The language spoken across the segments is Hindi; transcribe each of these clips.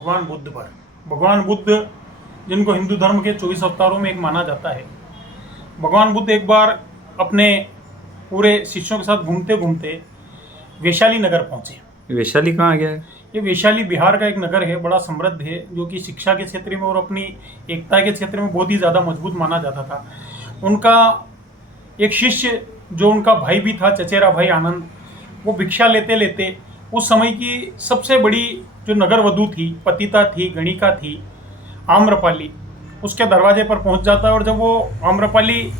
भगवान बुद्ध पर। भगवान बुद्ध जिनको हिंदू धर्म के 24 अवतारों में एक माना जाता है। भगवान बुद्ध एक बार अपने पूरे शिष्यों के साथ घूमते घूमते वैशाली नगर पहुंचे। वैशाली कहाँ गया है? ये वैशाली बिहार का एक नगर है, बड़ा समृद्ध है, जो कि शिक्षा के क्षेत्र में और अपनी एकता के क्षेत्र में बहुत ही ज़्यादा मजबूत माना जाता था। उनका एक शिष्य जो उनका भाई भी था, चचेरा भाई आनंद, वो भिक्षा लेते लेते उस समय की सबसे बड़ी जो नगर वधू थी, पतिता थी, गणिका थी, आम्रपाली, उसके दरवाजे पर पहुंच जाता है। और जब वो आम्रपाली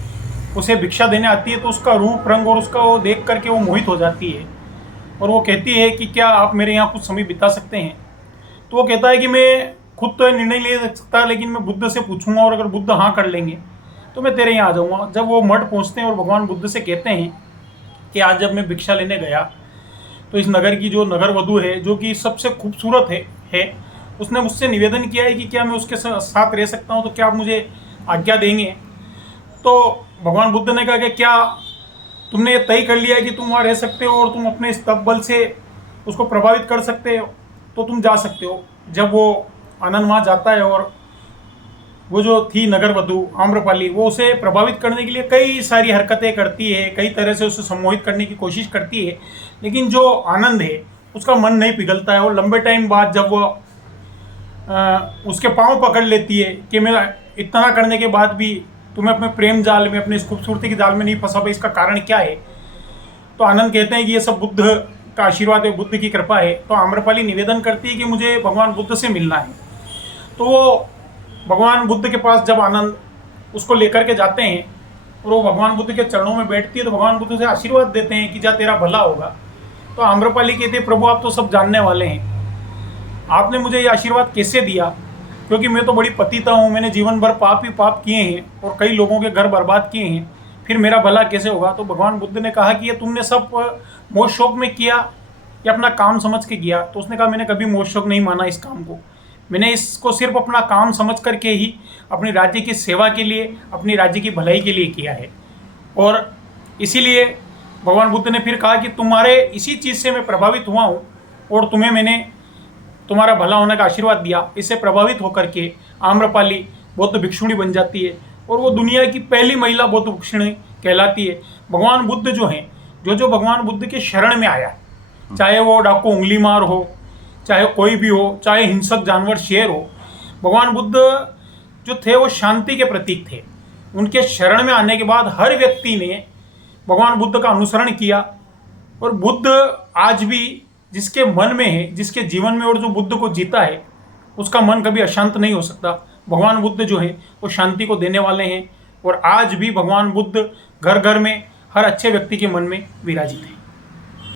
उसे भिक्षा देने आती है तो उसका रूप रंग और उसका वो देख करके वो मोहित हो जाती है और वो कहती है कि क्या आप मेरे यहाँ कुछ समय बिता सकते हैं। तो वो कहता है कि मैं खुद तो निर्णय ले सकता, लेकिन मैं बुद्ध से पूछूंगा और अगर बुद्ध हाँ कर लेंगे तो मैं तेरे यहाँ आ जाऊँगा। जब वो मठ पहुँचते हैं और भगवान बुद्ध से कहते हैं कि आज जब मैं भिक्षा लेने गया तो इस नगर की जो नगर वधू है, जो कि सबसे खूबसूरत है, उसने मुझसे निवेदन किया है कि क्या मैं उसके साथ रह सकता हूँ, तो क्या आप मुझे आज्ञा देंगे। तो भगवान बुद्ध ने कहा कि क्या तुमने ये तय कर लिया है कि तुम वहाँ रह सकते हो और तुम अपने इस तप बल से उसको प्रभावित कर सकते हो, तो तुम जा सकते हो। जब वो आनंद वहाँ जाता है और वो जो थी नगर वधू आम्रपाली, वो उसे प्रभावित करने के लिए कई सारी हरकतें करती है, कई तरह से उसे सम्मोहित करने की कोशिश करती है, लेकिन जो आनंद है उसका मन नहीं पिघलता है। और लंबे टाइम बाद जब वो उसके पाँव पकड़ लेती है कि मैं इतना करने के बाद भी तुम्हें अपने प्रेम जाल में, अपनी इस खूबसूरती के जाल में नहीं फंसा पाई, इसका कारण क्या है। तो आनंद कहते हैं कि ये सब बुद्ध का आशीर्वाद है, बुद्ध की कृपा है। तो आम्रपाली निवेदन करती है कि मुझे भगवान बुद्ध से मिलना है। तो वो भगवान बुद्ध के पास जब आनंद उसको लेकर के जाते हैं और वो भगवान बुद्ध के चरणों में बैठती है तो भगवान बुद्ध से आशीर्वाद देते हैं कि जा तेरा भला होगा। तो आम्रपाली कहते हैं प्रभु आप तो सब जानने वाले हैं, आपने मुझे ये आशीर्वाद कैसे दिया, क्योंकि मैं तो बड़ी पतिता हूँ, मैंने जीवन भर पाप ही पाप किए हैं और कई लोगों के घर बर्बाद किए हैं, फिर मेरा भला कैसे होगा। तो भगवान बुद्ध ने कहा कि ये तुमने सब मोह शौक में किया या अपना काम समझ के किया। तो उसने कहा मैंने कभी मोह शौक नहीं माना इस काम को, मैंने इसको सिर्फ अपना काम समझ करके ही अपने राज्य की सेवा के लिए, अपनी राज्य की भलाई के लिए किया है। और इसीलिए भगवान बुद्ध ने फिर कहा कि तुम्हारे इसी चीज़ से मैं प्रभावित हुआ हूँ और तुम्हें मैंने तुम्हारा भला होने का आशीर्वाद दिया। इससे प्रभावित होकर के आम्रपाली बौद्ध भिक्षुणी बन जाती है और वो दुनिया की पहली महिला बौद्ध भिक्षुणी कहलाती है। भगवान बुद्ध जो हैं, जो भगवान बुद्ध के शरण में आया, चाहे वो डाकू उंगली मार हो, चाहे कोई भी हो, चाहे हिंसक जानवर शेर हो, भगवान बुद्ध जो थे वो शांति के प्रतीक थे। उनके शरण में आने के बाद हर व्यक्ति ने भगवान बुद्ध का अनुसरण किया। और बुद्ध आज भी जिसके मन में है, जिसके जीवन में, और जो बुद्ध को जीता है, उसका मन कभी अशांत नहीं हो सकता। भगवान बुद्ध जो है वो शांति को देने वाले हैं और आज भी भगवान बुद्ध घर घर में, हर अच्छे व्यक्ति के मन में विराजित है।